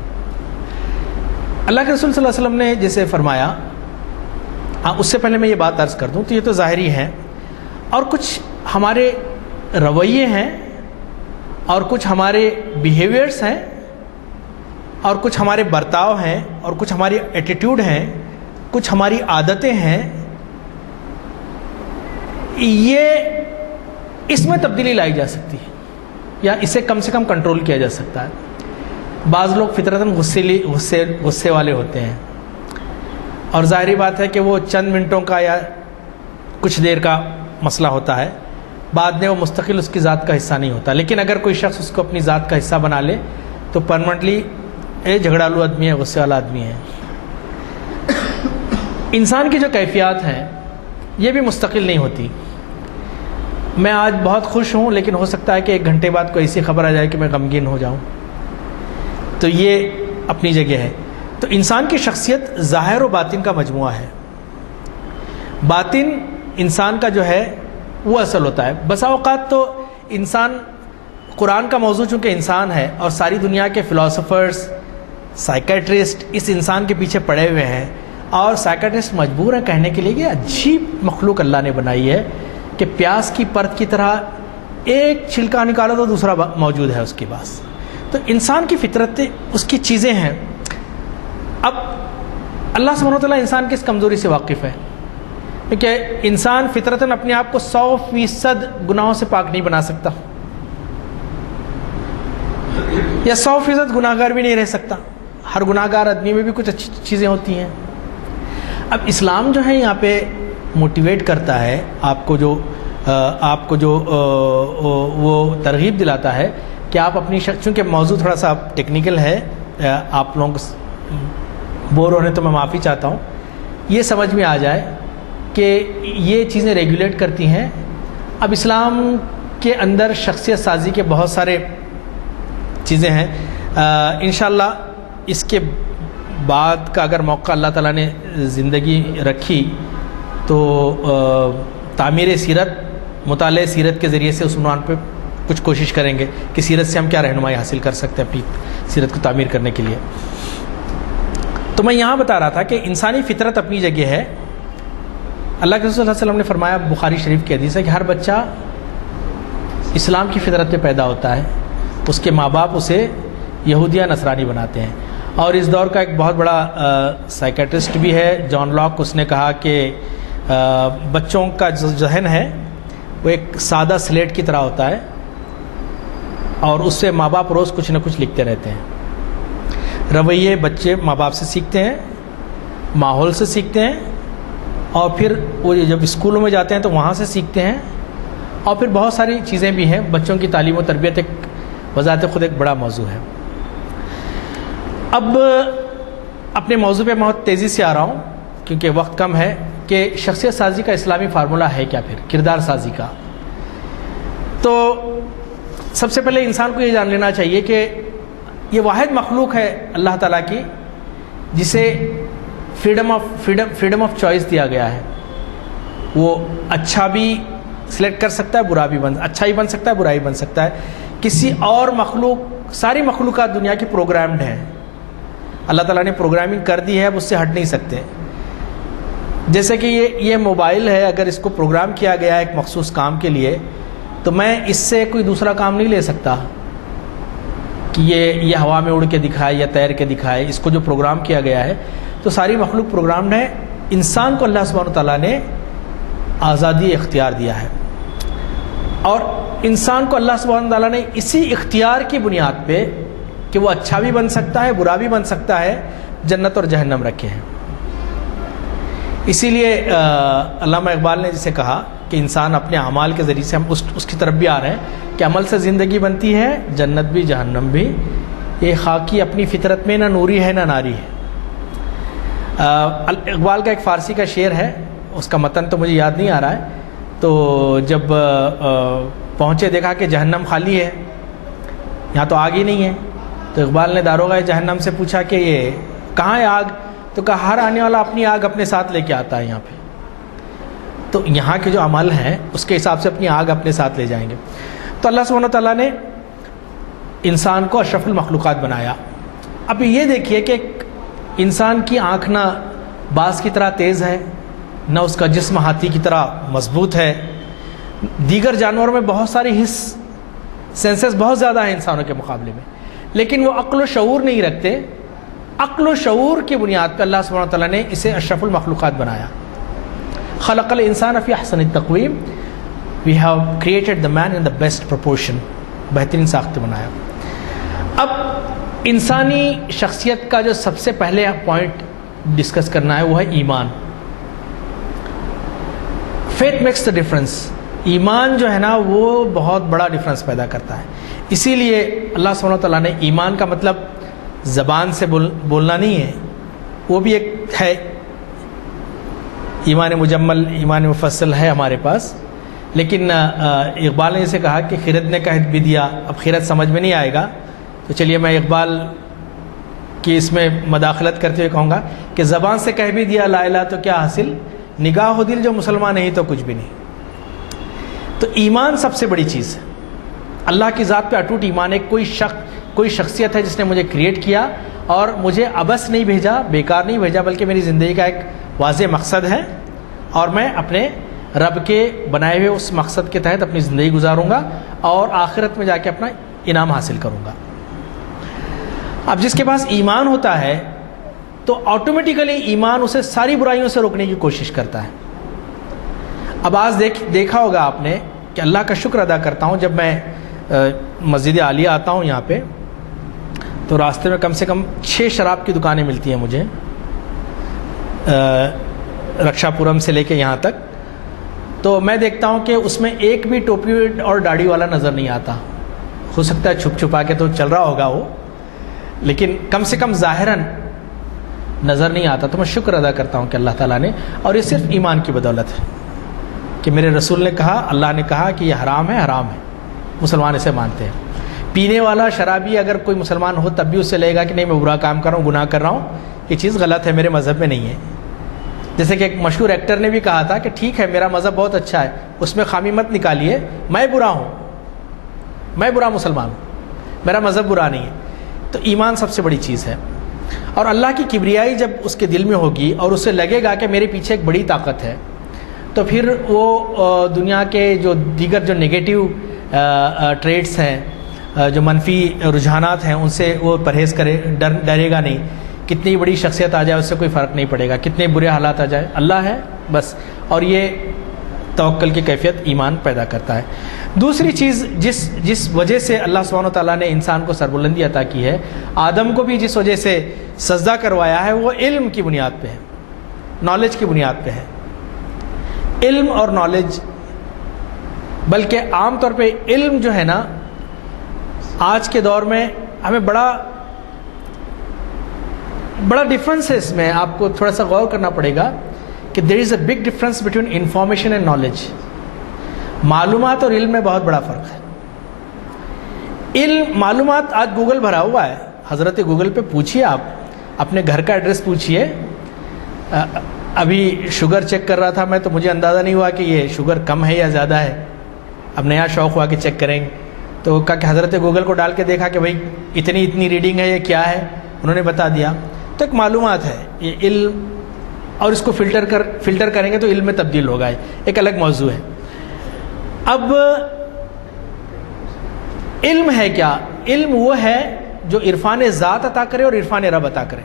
اللہ کے رسول صلی اللہ علیہ وسلم نے جیسے فرمایا، اس سے پہلے میں یہ بات عرض کر دوں تو یہ تو ظاہری ہے، اور کچھ ہمارے رویے ہیں، اور کچھ ہمارے بیہیویئرس ہیں، اور کچھ ہمارے برتاؤ ہیں، اور کچھ ہماری ایٹیٹیوڈ ہیں، کچھ ہماری عادتیں ہیں. یہ اس میں تبدیلی لائی جا سکتی ہے، یا اسے کم سے کم کنٹرول کیا جا سکتا ہے. بعض لوگ فطرتاً غصے والے ہوتے ہیں، اور ظاہری بات ہے کہ وہ چند منٹوں کا یا کچھ دیر کا مسئلہ ہوتا ہے، بعد میں وہ مستقل اس کی ذات کا حصہ نہیں ہوتا. لیکن اگر کوئی شخص اس کو اپنی ذات کا حصہ بنا لے تو پرماننٹلی جھگڑالو آدمی ہے، غصے والا آدمی ہے. انسان کی جو کیفیات ہیں یہ بھی مستقل نہیں ہوتی. میں آج بہت خوش ہوں، لیکن ہو سکتا ہے کہ 1 گھنٹے بعد کوئی ایسی خبر آ جائے کہ میں غمگین ہو جاؤں. تو یہ اپنی جگہ ہے. تو انسان کی شخصیت ظاہر و باطن کا مجموعہ ہے. باطن انسان کا جو ہے وہ اصل ہوتا ہے. بسا اوقات تو انسان، قرآن کا موضوع چونکہ انسان ہے، اور ساری دنیا کے فلاسفرز، سائیکیٹرسٹ اس انسان کے پیچھے پڑے ہوئے ہیں، اور سائیکیٹرسٹ مجبور ہیں کہنے کے لیے کہ عجیب مخلوق اللہ نے بنائی ہے کہ پیاز کی پرت کی طرح ایک چھلکا نکالو تو دوسرا موجود ہے اس کے پاس. تو انسان کی فطرت اس کی چیزیں ہیں. اب اللہ سبحانہ وتعالیٰ انسان کی اس کمزوری سے واقف ہے، کیونکہ انسان فطرتاً اپنے آپ کو 100% گناہوں سے پاک نہیں بنا سکتا، یا 100% گناہ گار بھی نہیں رہ سکتا. ہر گناہ گار آدمی میں بھی کچھ اچھی چیزیں ہوتی ہیں. اب اسلام جو ہے یہاں پہ موٹیویٹ کرتا ہے آپ کو جو وہ ترغیب دلاتا ہے کہ آپ اپنی چونکہ موضوع تھوڑا سا ٹیکنیکل ہے، آپ لوگ بور ہونے تو میں معافی چاہتا ہوں، یہ سمجھ میں آ جائے کہ یہ چیزیں ریگولیٹ کرتی ہیں. اب اسلام کے اندر شخصیت سازی کے بہت سارے چیزیں ہیں. انشاءاللہ اس کے بعد کا اگر موقع اللہ تعالیٰ نے زندگی رکھی تو تعمیر سیرت، مطالعہ سیرت کے ذریعے سے اس عنوان پہ کچھ کوشش کریں گے کہ سیرت سے ہم کیا رہنمائی حاصل کر سکتے ہیں اپنی سیرت کو تعمیر کرنے کے لیے. تو میں یہاں بتا رہا تھا کہ انسانی فطرت اپنی جگہ ہے. اللہ کے رسول صلی اللہ علیہ وسلم نے فرمایا، بخاری شریف کی حدیث ہے، کہ ہر بچہ اسلام کی فطرت پہ پیدا ہوتا ہے، اس کے ماں باپ اسے یہودی یا نصرانی بناتے ہیں. اور اس دور کا ایک بہت بڑا سائیکیٹرسٹ بھی ہے جان لاک، اس نے کہا کہ بچوں کا جو ذہن ہے وہ ایک سادہ سلیٹ کی طرح ہوتا ہے، اور اس سے ماں باپ روز کچھ نہ کچھ لکھتے رہتے ہیں. رویے بچے ماں باپ سے سیکھتے ہیں، ماحول سے سیکھتے ہیں، اور پھر وہ جب اسکولوں میں جاتے ہیں تو وہاں سے سیکھتے ہیں. اور پھر بہت ساری چیزیں بھی ہیں. بچوں کی تعلیم و تربیت ایک بذات خود ایک بڑا موضوع ہے. اب اپنے موضوع پہ بہت تیزی سے آ رہا ہوں کیونکہ وقت کم ہے، کہ شخصیت سازی کا اسلامی فارمولہ ہے کیا، پھر کردار سازی کا. تو سب سے پہلے انسان کو یہ جان لینا چاہیے کہ یہ واحد مخلوق ہے اللہ تعالیٰ کی جسے فریڈم آف چوائس دیا گیا ہے. وہ اچھا بھی سلیکٹ کر سکتا ہے، برا بھی اچھا ہی بن سکتا ہے، برا ہی بن سکتا ہے. کسی اور مخلوق، ساری مخلوقات دنیا کی پروگرامڈ ہیں. اللہ تعالیٰ نے پروگرامنگ کر دی ہے، اب اس سے ہٹ نہیں سکتے. جیسے کہ یہ موبائل ہے، اگر اس کو پروگرام کیا گیا ہے ایک مخصوص کام کے لیے، تو میں اس سے کوئی دوسرا کام نہیں لے سکتا کہ یہ ہوا میں اڑ کے دکھائے یا تیر کے دکھائے. اس کو جو پروگرام کیا گیا ہے، تو ساری مخلوق پروگرامڈ ہے. انسان کو اللہ سبحانہ تعالیٰ نے آزادی اختیار دیا ہے، اور انسان کو اللہ سبحانہ تعالیٰ نے اسی اختیار کی بنیاد پہ کہ وہ اچھا بھی بن سکتا ہے، برا بھی بن سکتا ہے، جنت اور جہنم رکھے ہیں. اسی لیے علامہ اقبال نے جسے کہا کہ انسان اپنے اعمال کے ذریعے سے، ہم اس کی طرف بھی آ رہے ہیں کہ عمل سے زندگی بنتی ہے، جنت بھی جہنم بھی یہ خاکی اپنی فطرت میں نہ نوری ہے نہ ناری ہے۔ اقبال کا ایک فارسی کا شعر ہے، اس کا متن تو مجھے یاد نہیں آ رہا ہے، تو جب پہنچے دیکھا کہ جہنم خالی ہے، یہاں تو آگ ہی نہیں ہے، تو اقبال نے داروغہ جہنم سے پوچھا کہ یہ کہاں ہے آگ؟ تو کہا ہر آنے والا اپنی آگ اپنے ساتھ لے کے آتا ہے یہاں پہ، تو یہاں کے جو عمل ہیں اس کے حساب سے اپنی آگ اپنے ساتھ لے جائیں گے۔ تو اللہ سبحانہ وتعالیٰ نے انسان کو اشرف المخلوقات بنایا۔ اب یہ دیکھیے کہ انسان کی آنکھ نہ باز کی طرح تیز ہے، نہ اس کا جسم ہاتھی کی طرح مضبوط ہے، دیگر جانوروں میں بہت ساری حس سینسز بہت زیادہ ہیں انسانوں کے مقابلے میں، لیکن وہ عقل و شعور نہیں رکھتے۔ عقل و شعور کی بنیاد پہ اللہ سبحانہ وتعالیٰ نے اسے اشرف المخلوقات بنایا۔ خلق الانسان فی احسن التقویم، we have created the man in the best proportion, بہترین ساخت بنایا۔ اب انسانی شخصیت کا جو سب سے پہلے پوائنٹ ڈسکس کرنا ہے وہ ہے ایمان۔ فیتھ میکس دا ڈفرنس، ایمان جو ہے نا وہ بہت بڑا ڈفرنس پیدا کرتا ہے۔ اسی لیے اللہ سبحانہ وتعالیٰ نے ایمان کا مطلب زبان سے بولنا نہیں ہے، وہ بھی ایک ہے، ایمان مجمل ایمان مفصل ہے ہمارے پاس، لیکن اقبال نے جیسے کہا کہ خیرت نے کہہ بھی دیا، اب خیرت سمجھ میں نہیں آئے گا، تو چلیے میں اقبال کی اس میں مداخلت کرتے ہوئے کہوں گا کہ زبان سے کہہ بھی دیا لا الہ تو کیا حاصل، نگاہ و دل جو مسلمان نہیں تو کچھ بھی نہیں۔ تو ایمان سب سے بڑی چیز ہے، اللہ کی ذات پہ اٹوٹ ایمان ہے۔ کوئی شخصیت ہے جس نے مجھے کریٹ کیا اور مجھے عبث نہیں بھیجا، بیکار نہیں بھیجا، بلکہ میری زندگی کا ایک واضح مقصد ہے، اور میں اپنے رب کے بنائے ہوئے اس مقصد کے تحت اپنی زندگی گزاروں گا اور آخرت میں جا کے اپنا انعام حاصل کروں گا۔ اب جس کے پاس ایمان ہوتا ہے تو آٹومیٹیکلی ایمان اسے ساری برائیوں سے روکنے کی کوشش کرتا ہے۔ اب آج دیکھا ہوگا آپ نے کہ اللہ کا شکر ادا کرتا ہوں، جب میں مسجد عالیہ آتا ہوں یہاں پہ تو راستے میں کم سے کم 6 شراب کی دکانیں ملتی ہیں مجھے، رکشا پورم سے لے کے یہاں تک، تو میں دیکھتا ہوں کہ اس میں ایک بھی ٹوپی اور داڑھی والا نظر نہیں آتا۔ ہو سکتا ہے چھپ چھپا کے تو چل رہا ہوگا وہ، لیکن کم سے کم ظاہراً نظر نہیں آتا۔ تو میں شکر ادا کرتا ہوں کہ اللہ تعالیٰ نے، اور یہ صرف ایمان کی بدولت ہے کہ میرے رسول نے کہا، اللہ نے کہا کہ یہ حرام ہے، حرام ہے، مسلمان اسے مانتے ہیں۔ پینے والا شرابی اگر کوئی مسلمان ہو تب بھی اسے لگے گا کہ نہیں میں برا کام کر رہا ہوں، گناہ کر رہا ہوں، یہ چیز غلط ہے، میرے مذہب میں نہیں ہے۔ جیسے کہ ایک مشہور ایکٹر نے بھی کہا تھا کہ ٹھیک ہے میرا مذہب بہت اچھا ہے، اس میں خامی مت نکالیے، میں برا ہوں، میں برا مسلمان ہوں، میرا مذہب برا نہیں ہے۔ تو ایمان سب سے بڑی چیز ہے، اور اللہ کی کبریائی جب اس کے دل میں ہوگی اور اسے لگے گا کہ میرے پیچھے ایک بڑی طاقت ہے، تو پھر وہ دنیا کے جو دیگر جو نگیٹو ٹریٹس ہیں، جو منفی رجحانات ہیں، ان سے وہ پرہیز ڈرے گا نہیں۔ کتنی بڑی شخصیت آ جائے اس سے کوئی فرق نہیں پڑے گا، کتنے برے حالات آ جائے، اللہ ہے بس۔ اور یہ توکل کی کیفیت ایمان پیدا کرتا ہے۔ دوسری چیز جس وجہ سے اللہ سبحانہ وتعالیٰ نے انسان کو سربلندی عطا کی ہے، آدم کو بھی جس وجہ سے سجدہ کروایا ہے، وہ علم کی بنیاد پہ ہے، نالج کی بنیاد پہ ہے۔ علم اور نالج، بلکہ عام طور پہ علم جو ہے نا، آج کے دور میں ہمیں بڑا ڈفرنس ہے، اس میں آپ کو تھوڑا سا غور کرنا پڑے گا کہ there is a big difference between information and knowledge. معلومات اور علم میں بہت بڑا فرق ہے۔ علم، معلومات، آج گوگل بھرا ہوا ہے، حضرت گوگل پہ پوچھیے، آپ اپنے گھر کا ایڈریس پوچھیے۔ ابھی شوگر چیک کر رہا تھا میں، تو مجھے اندازہ نہیں ہوا کہ یہ شوگر کم ہے یا زیادہ ہے، اب نیا شوق ہوا کہ چیک کریں گے، تو کہا کہ حضرت گوگل کو ڈال کے دیکھا کہ بھائی اتنی ریڈنگ ہے، یہ کیا ہے، انہوں نے بتا دیا۔ تو ایک معلومات ہے یہ علم، اور اس کو فلٹر کریں گے تو علم میں تبدیل ہوگا، ایک الگ موضوع ہے۔ اب علم ہے کیا؟ علم وہ ہے جو عرفان ذات عطا کرے اور عرفان رب عطا کرے۔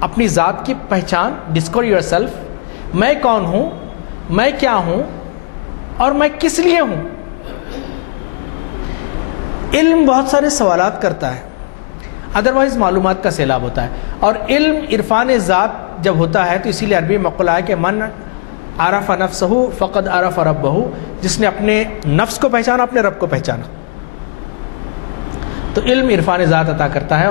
اپنی ذات کی پہچان، ڈسکور یور سیلف، میں کون ہوں، میں کیا ہوں، اور میں کس لیے ہوں۔ علم بہت سارے سوالات کرتا ہے، ادروائز معلومات کا سیلاب ہوتا ہے۔ اور علم عرفان ذات جب ہوتا ہے تو اسی لیے عربی مقولہ ہے کہ من عرف نفسہ فقد عرف ربہ، جس نے اپنے نفس کو پہچانا اپنے رب کو پہچانا۔ تو علم عرفان ذات عطا کرتا ہے،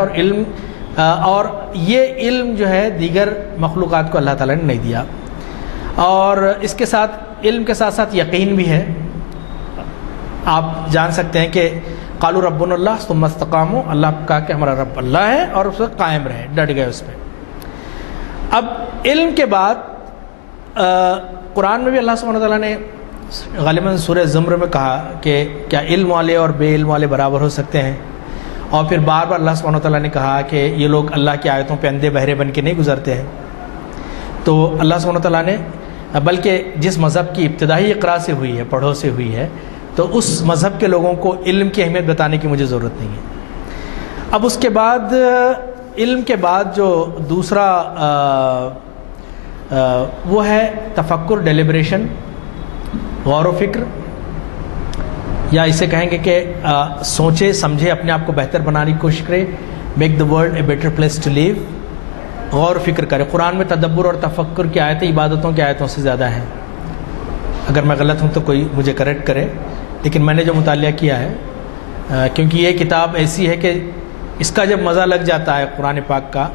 اور یہ علم جو ہے دیگر مخلوقات کو اللہ تعالیٰ نے نہیں دیا. اور اس کے ساتھ علم کے ساتھ ساتھ یقین بھی ہے. آپ جان سکتے ہیں کہ قالوا ربنا اللہ ثم استقاموا، اللہ کہا کہ ہمارا رب اللہ ہے اور اس پر قائم رہے، ڈٹ گئے اس پہ. اب علم کے بعد قرآن میں بھی اللہ سبحانہ وتعالیٰ نے غالباً سورہ زمر میں کہا کہ کیا علم والے اور بے علم والے برابر ہو سکتے ہیں، اور پھر بار بار اللہ سبحانہ وتعالیٰ نے کہا کہ یہ لوگ اللہ کی آیتوں پہ اندھے بہرے بن کے نہیں گزرتے ہیں. تو اللہ سبحانہ وتعالیٰ نے بلکہ جس مذہب کی ابتدائی اقرا سے ہوئی ہے، پڑھوں سے ہوئی ہے، تو اس مذہب کے لوگوں کو علم کی اہمیت بتانے کی مجھے ضرورت نہیں ہے. اب اس کے بعد علم کے بعد جو دوسرا وہ ہے تفکر، ڈیلیبریشن، غور و فکر، یا اسے کہیں گے کہ سوچے سمجھے، اپنے آپ کو بہتر بنانے کی کوشش کرے، make the world a better place to live. غور و فکر کرے. قرآن میں تدبر اور تفکر کی آیتیں عبادتوں کی آیتوں سے زیادہ ہیں. اگر میں غلط ہوں تو کوئی مجھے کریکٹ کرے، لیکن میں نے جو مطالعہ کیا ہے، کیونکہ یہ کتاب ایسی ہے کہ اس کا جب مزہ لگ جاتا ہے قرآن پاک کا،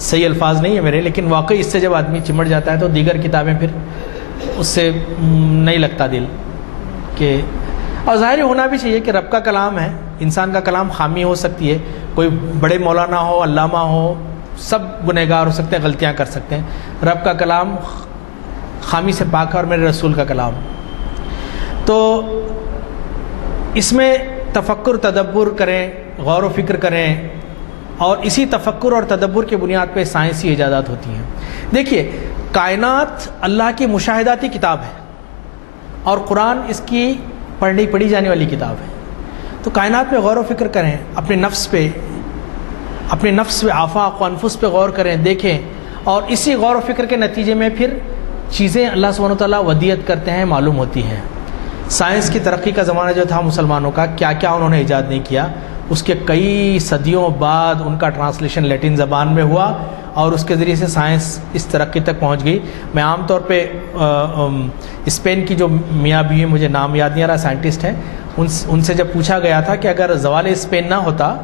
صحیح الفاظ نہیں ہے میرے، لیکن واقعی اس سے جب آدمی چمٹ جاتا ہے تو دیگر کتابیں پھر اس سے نہیں لگتا دل کہ. اور ظاہر ہونا بھی چاہیے کہ رب کا کلام ہے، انسان کا کلام خامی ہو سکتی ہے، کوئی بڑے مولانا ہو، علامہ ہو، سب گنہگار ہو سکتے ہیں، غلطیاں کر سکتے ہیں. رب کا کلام خامی سے پاک ہے، اور میرے رسول کا کلام. تو اس میں تفکر، تدبر کریں، غور و فکر کریں، اور اسی تفکر اور تدبر کی بنیاد پہ سائنسی ایجادات ہوتی ہیں. دیکھیے، کائنات اللہ کی مشاہداتی کتاب ہے، اور قرآن اس کی پڑھی جانے والی کتاب ہے. تو کائنات پہ غور و فکر کریں، اپنے نفس پہ آفاق و انفس پہ غور کریں، دیکھیں، اور اسی غور و فکر کے نتیجے میں پھر چیزیں اللہ سبحانہ وتعالیٰ ودیت کرتے ہیں، معلوم ہوتی ہیں. سائنس کی ترقی کا زمانہ جو تھا مسلمانوں کا، کیا کیا انہوں نے ایجاد نہیں کیا، اس کے کئی صدیوں بعد ان کا ٹرانسلیشن لیٹن زبان میں ہوا، اور اس کے ذریعے سے سائنس اس ترقی تک پہنچ گئی. میں عام طور پہ اسپین کی جو میاں بھی ہیں، مجھے نام یاد نہیں آ رہا، سائنٹسٹ ہیں، ان سے جب پوچھا گیا تھا کہ اگر زوال اسپین نہ ہوتا،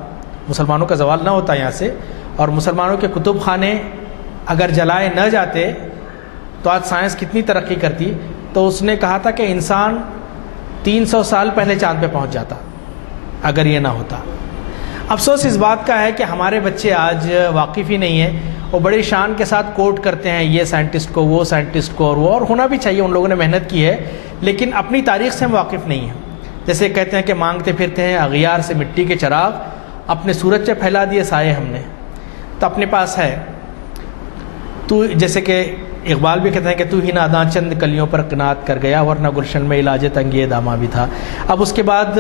مسلمانوں کا زوال نہ ہوتا یہاں سے، اور مسلمانوں کے کتب خانے اگر جلائے نہ جاتے تو آج سائنس کتنی ترقی کرتی. تو اس نے کہا تھا کہ انسان 300 سال پہلے چاند پہ پہنچ جاتا اگر یہ نہ ہوتا. افسوس اس بات کا ہے کہ ہمارے بچے آج واقف ہی نہیں ہیں، وہ بڑی شان کے ساتھ کوٹ کرتے ہیں یہ سائنٹسٹ کو، وہ سائنٹسٹ کو، اور ہونا بھی چاہیے، ان لوگوں نے محنت کی ہے، لیکن اپنی تاریخ سے ہم واقف نہیں ہیں. جیسے کہتے ہیں کہ مانگتے پھرتے ہیں اغیار سے مٹی کے چراغ، اپنے سورج پہ پھیلا دیے سائے ہم نے. تو اپنے پاس ہے تو، جیسے کہ اقبال بھی کہتے ہیں کہ تو ہی ناداں چند کلیوں پر قناعت کر گیا، ورنہ گلشن میں علاج تنگی داماں بھی تھا. اب اس کے بعد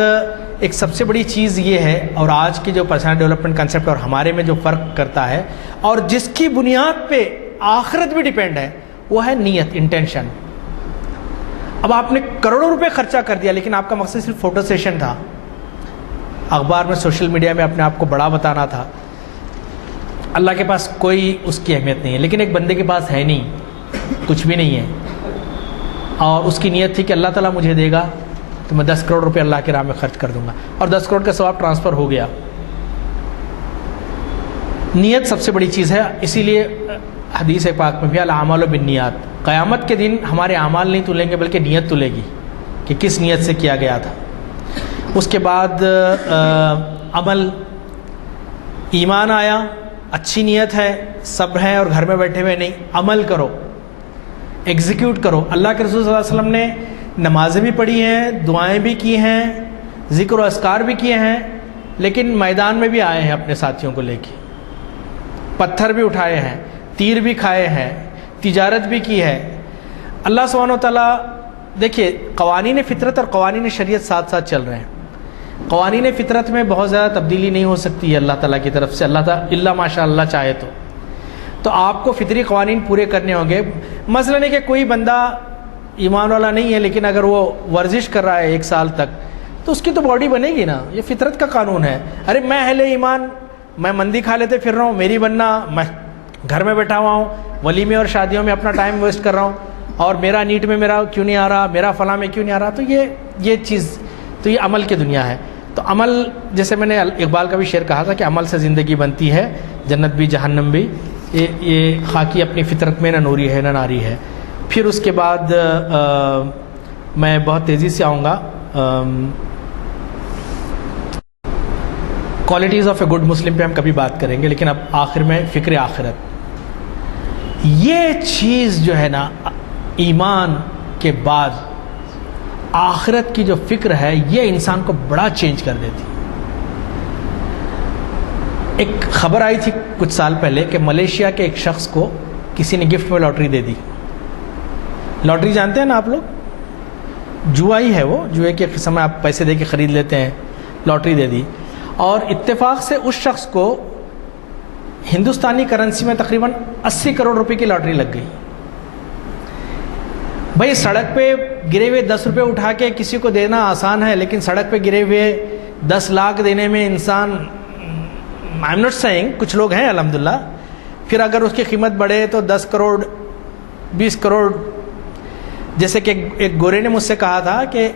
ایک سب سے بڑی چیز یہ ہے، اور آج کی جو پرسنل ڈیولپمنٹ کنسیپٹ اور ہمارے میں جو فرق کرتا ہے، اور جس کی بنیاد پہ آخرت بھی ڈیپینڈ ہے، وہ ہے نیت، انٹینشن. اب آپ نے کروڑوں روپے خرچہ کر دیا، لیکن آپ کا مقصد صرف فوٹو سیشن تھا، اخبار میں، سوشل میڈیا میں اپنے آپ کو بڑا بتانا تھا. اللہ کے پاس کوئی اس کی اہمیت نہیں ہے. لیکن ایک بندے کے پاس ہے نہیں، کچھ بھی نہیں ہے، اور اس کی نیت تھی کہ اللہ تعالیٰ مجھے دے گا تو میں 10 کروڑ روپے اللہ کے راہ میں خرچ کر دوں گا، اور 10 کروڑ کا ثواب ٹرانسفر ہو گیا. نیت سب سے بڑی چیز ہے. اسی لیے حدیث پاک میں بھی الاعمال بالنیات، قیامت کے دن ہمارے اعمال نہیں تلیں گے بلکہ نیت تلے گی کہ کس نیت سے کیا گیا تھا. اس کے بعد عمل، ایمان آیا، اچھی نیت ہے، صبر ہے، اور گھر میں بیٹھے ہوئے نہیں، عمل کرو، ایگزیکیوٹ کرو. اللہ کے رسول صلی اللہ علیہ وسلم نے نمازیں بھی پڑھی ہیں، دعائیں بھی کی ہیں، ذکر و اذکار بھی کیے ہیں، لیکن میدان میں بھی آئے ہیں اپنے ساتھیوں کو لے کے، پتھر بھی اٹھائے ہیں، تیر بھی کھائے ہیں، تجارت بھی کی ہے. اللہ سبحانہ و تعالیٰ، دیکھیے، قوانین فطرت اور قوانین شریعت ساتھ ساتھ چل رہے ہیں. قوانین فطرت میں بہت زیادہ تبدیلی نہیں ہو سکتی ہے اللہ تعالیٰ کی طرف سے، اللہ تعالیٰ اللہ ماشاء اللہ چاہے تو آپ کو فطری قوانین پورے کرنے ہوں گے. مثلاً ہے کہ کوئی بندہ ایمان والا نہیں ہے، لیکن اگر وہ ورزش کر رہا ہے 1 سال تک، تو اس کی تو باڈی بنے گی نا، یہ فطرت کا قانون ہے. ارے میں اہل ایمان، میں مندی کھا لیتے پھر رہا ہوں، میری بننا، میں گھر میں بیٹھا ہوا ہوں، ولیمے اور شادیوں میں اپنا ٹائم ویسٹ کر رہا ہوں، اور میرا نیٹ میں میرا کیوں نہیں آ رہا، میرا فلاں میں کیوں نہیں آ رہا. تو یہ چیز، تو یہ عمل کی دنیا ہے. تو عمل، جیسے میں نے اقبال کا بھی شعر کہا تھا کہ عمل سے زندگی بنتی ہے، جنت بھی جہنم بھی، یہ خاکی اپنی فطرت میں نہ نوری ہے نہ ناری ہے. پھر اس کے بعد میں بہت تیزی سے آؤں گا. Qualities of a good Muslim پہ ہم کبھی بات کریں گے، لیکن اب آخر میں فکر آخرت. یہ چیز جو ہے نا، ایمان کے بعد آخرت کی جو فکر ہے، یہ انسان کو بڑا چینج کر دیتی. ایک خبر آئی تھی کچھ سال پہلے کہ ملیشیا کے ایک شخص کو کسی نے گفٹ میں لاٹری دے دی. لاٹری جانتے ہیں نا آپ لوگ، جوا ہی ہے وہ، جوئے کے قسم میں آپ پیسے دے کے خرید لیتے ہیں. لاٹری دے دی، اور اتفاق سے اس شخص کو ہندوستانی کرنسی میں تقریباً 80 کروڑ روپے کی لاٹری لگ گئی. بھائی سڑک پہ گرے ہوئے 10 روپے اٹھا کے کسی کو دینا آسان ہے، لیکن سڑک پہ گرے ہوئے 10 لاکھ دینے میں انسان، آئی ایم ناٹ سیئنگ، کچھ لوگ ہیں الحمدللہ، پھر اگر اس کی قیمت بڑھے تو 10 کروڑ 20 کروڑ. جیسے کہ ایک گورے نے مجھ سے کہا تھا کہ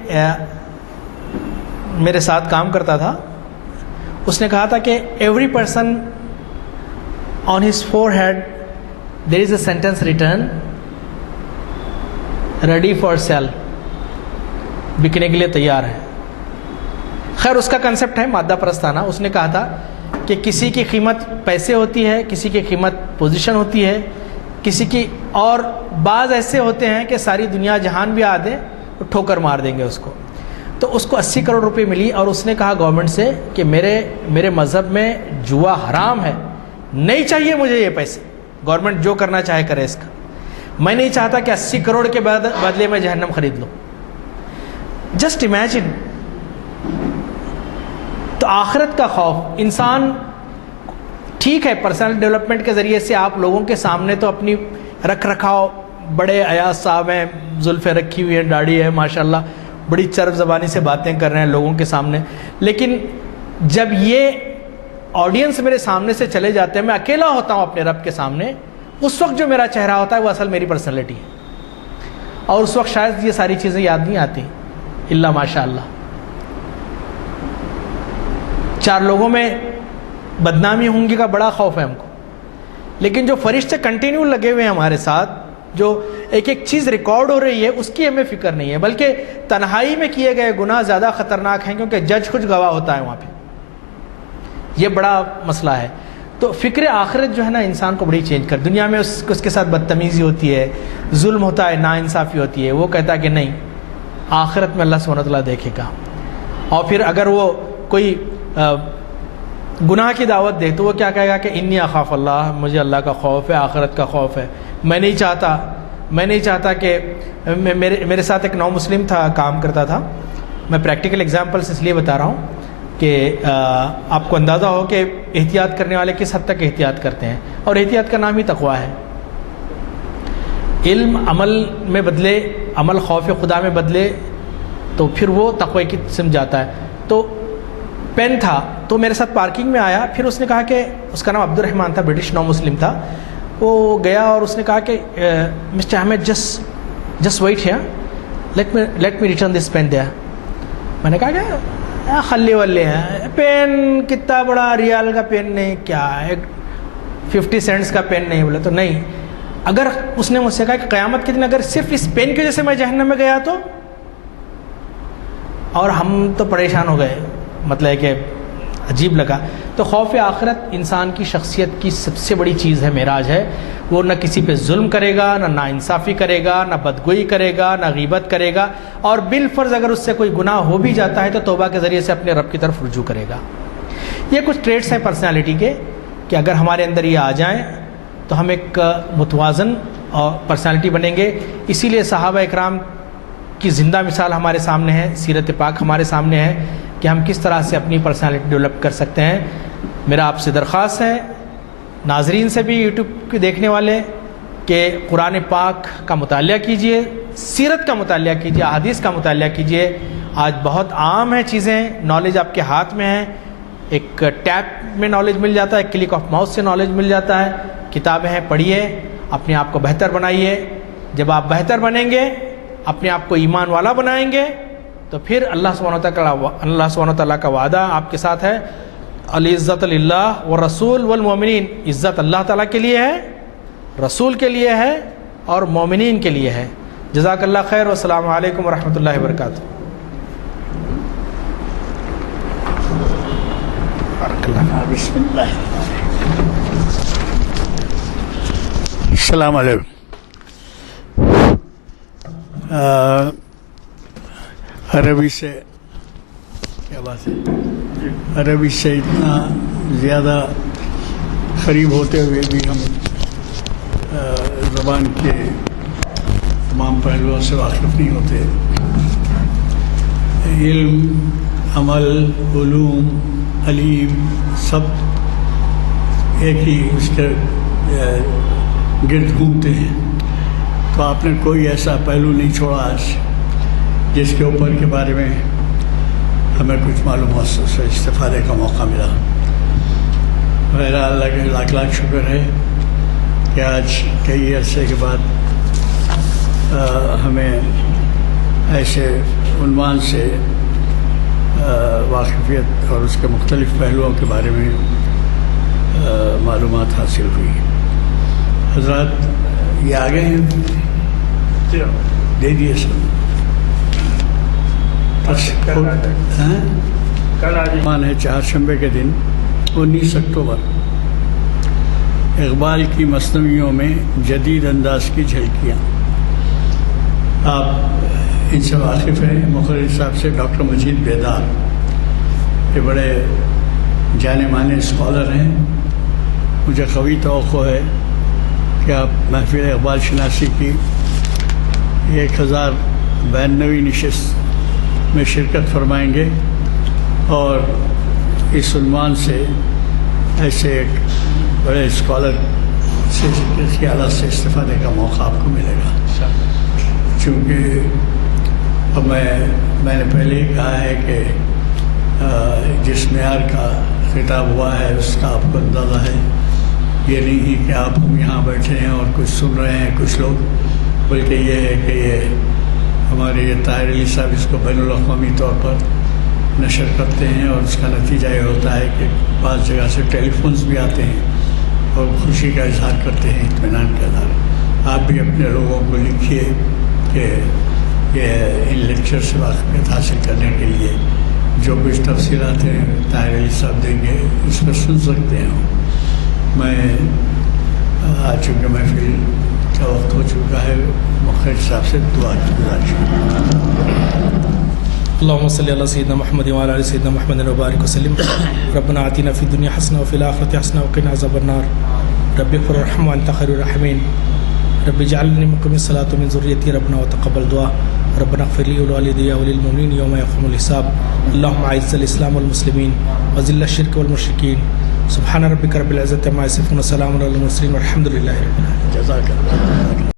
میرے ساتھ کام کرتا تھا، اس نے کہا تھا کہ every person on his forehead there is a sentence written ready for sale, بکنے کے لیے تیار ہے. خیر اس کا کنسپٹ ہے مادہ پرستانہ. اس نے کہا تھا کہ کسی کی قیمت پیسے ہوتی ہے، کسی کی قیمت پوزیشن ہوتی ہے، کسی کی، اور بعض ایسے ہوتے ہیں کہ ساری دنیا جہان بھی آ دے تو ٹھوکر مار دیں گے اس کو. تو اس کو 80 کروڑ روپے ملی، اور اس نے کہا گورنمنٹ سے کہ میرے مذہب میں جوا حرام ہے، نہیں چاہیے مجھے یہ پیسے، گورنمنٹ جو کرنا چاہے کرے اس کا، میں نہیں چاہتا کہ 80 کروڑ کے بدلے میں جہنم خرید لوں. Just imagine. تو آخرت کا خوف انسان، ٹھیک ہے پرسنل ڈیولپمنٹ کے ذریعے سے آپ لوگوں کے سامنے تو اپنی رکھ رکھاؤ، بڑے ایاز صاحب ہیں، زلفیں رکھی ہوئی ہیں، داڑھی ہے ماشاءاللہ، بڑی چرب زبانی سے باتیں کر رہے ہیں لوگوں کے سامنے. لیکن جب یہ آڈینس میرے سامنے سے چلے جاتے ہیں، میں اکیلا ہوتا ہوں اپنے رب کے سامنے، اس وقت جو میرا چہرہ ہوتا ہے وہ اصل میری پرسنالٹی ہے. اور اس وقت شاید یہ ساری چیزیں یاد نہیں آتی الا ماشاء اللہ. 4 لوگوں میں بدنامی ہوں گی کا بڑا خوف ہے ہم کو. لیکن جو فرشتے کنٹینیو لگے ہوئے ہیں ہمارے ساتھ، جو ایک ایک چیز ریکارڈ ہو رہی ہے، اس کی ہمیں فکر نہیں ہے، بلکہ تنہائی میں کیے گئے گناہ زیادہ خطرناک ہیں، کیونکہ جج خود گواہ ہوتا ہے وہاں پہ. یہ بڑا مسئلہ ہے. تو فکر آخرت جو ہے نا انسان کو بڑی چینج کر. دنیا میں اس کے ساتھ بدتمیزی ہوتی ہے، ظلم ہوتا ہے، ناانصافی ہوتی ہے، وہ کہتا ہے کہ نہیں، آخرت میں اللہ سبحانہ و تعالیٰ دیکھے گا. اور پھر اگر وہ کوئی گناہ کی دعوت دے تو وہ کیا کہے گا کہ انی اخاف اللہ، مجھے اللہ کا خوف ہے، آخرت کا خوف ہے، میں نہیں چاہتا کہ میرے ساتھ ایک نو مسلم تھا، کام کرتا تھا. میں پریکٹیکل ایگزامپلس اس لیے بتا رہا ہوں کہ آپ کو اندازہ ہو کہ احتیاط کرنے والے کس حد تک احتیاط کرتے ہیں. اور احتیاط کا نام ہی تقویٰ ہے. علم عمل میں بدلے، عمل خوف خدا میں بدلے تو پھر وہ تقوی کی قسم جاتا ہے. تو پین تھا تو میرے ساتھ پارکنگ میں آیا، پھر اس نے کہا کہ اس کا نام عبد الرحمن تھا، برٹش نو مسلم تھا. وہ گیا اور اس نے کہا کہ mister Ahmed just wait here, let me return this pen there. میں نے کہا کہ خلی والے ہیں، پین کتنا بڑا ریال کا پین نہیں، کیا ہے 50 سینٹس کا پین نہیں. بولے تو نہیں، اگر اس نے مجھ سے کہا کہ قیامت کے دن اگر صرف اس پین کی وجہ سے میں جہنم میں گیا تو، اور ہم تو پریشان ہو گئے. مطلب کہ عجیب لگا. تو خوف آخرت انسان کی شخصیت کی سب سے بڑی چیز ہے، معراج ہے. وہ نہ کسی پہ ظلم کرے گا، نہ ناانصافی کرے گا، نہ بدگوئی کرے گا، نہ غیبت کرے گا، اور بالفرض اگر اس سے کوئی گناہ ہو بھی جاتا ہے تو توبہ کے ذریعے سے اپنے رب کی طرف رجوع کرے گا. یہ کچھ ٹریٹس ہیں پرسنالٹی کے کہ اگر ہمارے اندر یہ آ جائیں تو ہم ایک متوازن اور پرسنالٹی بنیں گے. اسی لیے صحابہ اکرام کی زندہ مثال ہمارے سامنے ہے، سیرت پاک ہمارے سامنے ہے کہ ہم کس طرح سے اپنی پرسنالٹی ڈیولپ کر سکتے ہیں. میرا آپ سے درخواست ہے، ناظرین سے بھی، یوٹیوب کے دیکھنے والے، کہ قرآن پاک کا مطالعہ کیجئے، سیرت کا مطالعہ کیجئے، احادیث کا مطالعہ کیجئے. آج بہت عام ہیں چیزیں، نالج آپ کے ہاتھ میں ہے، ایک ٹیپ میں نالج مل جاتا ہے، کلک آف ماؤس سے نالج مل جاتا ہے. کتابیں ہیں، پڑھیے، اپنے آپ کو بہتر بنائیے. جب آپ بہتر بنیں گے، اپنے آپ کو ایمان والا بنائیں گے، تو پھر اللہ سبحانہ تعالیٰ کا وعدہ آپ کے ساتھ ہے، العزت للہ والرسول والمؤمنین، عزت اللہ تعالیٰ کے لیے ہے، رسول کے لیے ہے اور مومنین کے لیے ہے۔ جزاک اللہ خیر، والسلام علیکم ورحمۃ اللہ وبرکاتہ۔ بسم اللہ۔ السلام علیکم۔ عربی سے کیا بات ہے، عربی سے اتنا زیادہ قریب ہوتے ہوئے بھی ہم زبان کے تمام پہلوؤں سے واقف نہیں ہوتے۔ علم، عمل، علوم، علیم سب ایک ہی اس کے گرد گھومتے ہیں، تو آپ نے کوئی ایسا پہلو نہیں چھوڑا آج جس کے اوپر کے بارے میں ہمیں کچھ معلومات سے استفادے کا موقع ملا۔ بہرحال اللہ کے لاکھ لاکھ شکر ہے کہ آج کئی عرصے کے بعد ہمیں ایسے عنوان سے واقفیت اور اس کے مختلف پہلوؤں کے بارے میں معلومات حاصل ہوئی۔ حضرات یہ آگے ہیں، دے دیے سب۔ مان ہے چہارشنبے کے دن 19 اکتوبر، اقبال کی مثنویوں میں جدید انداز کی جھلکیاں۔ آپ ان سے واقف ہیں، مقرر صاحب سے ڈاکٹر مجید بیدار، یہ بڑے جانے مانے اسکالر ہیں۔ مجھے قوی توقع ہے کہ آپ محفل اقبال شناسی کی 1092ویں نشست میں شرکت فرمائیں گے اور اس عنوان سے ایسے ایک بڑے اسکالر سے خیالات سے استفادے کا موقع آپ کو ملے گا۔ چونکہ اب میں نے پہلے ہی کہا ہے کہ جس معیار کا خطاب ہوا ہے اس کا آپ کو اندازہ ہے، یہ نہیں کہ آپ ہم یہاں بیٹھے ہیں اور کچھ سن رہے ہیں کچھ لوگ، بلکہ یہ ہے کہ یہ ہمارے یہ طاہر علی صاحب اس کو بین الاقوامی طور پر نشر کرتے ہیں، اور اس کا نتیجہ یہ ہوتا ہے کہ بعض جگہ سے ٹیلی فونز بھی آتے ہیں اور خوشی کا اظہار کرتے ہیں، اطمینان کا اظہار۔ آپ بھی اپنے لوگوں کو لکھیے کہ یہ ان لیکچر سے واقفیت حاصل کرنے کے لیے جو کچھ تفصیلات ہیں طاہر علی صاحب دیں گے اس پر سن سکتے ہیں۔ میں چونکہ محفل کا وقت ہو چکا ہے، مقرر صاحب سے دعا کی گزارش ہے۔ اللهم صل على سيدنا محمد وعلى ال سيدنا محمد وبارك وسلم۔ ربنا آتنا في الدنيا حسنة وفي الآخرة حسنة وقنا عذاب النار۔ رب اغفر وارحم وأنت خير الراحمين۔ رب اجعلني مقيم الصلاة ومن ذريتي ربنا وتقبل دعاء۔ ربنا اغفر لي ولوالدي وللمؤمنين يوم يقوم الحساب۔ اللهم أعز الإسلام والمسلمين وذل الشرك والمشركين۔ سبحان ربك رب العزة عما يصفون وسلام على المرسلين والحمد لله رب العالمين۔ جزاک اللہ۔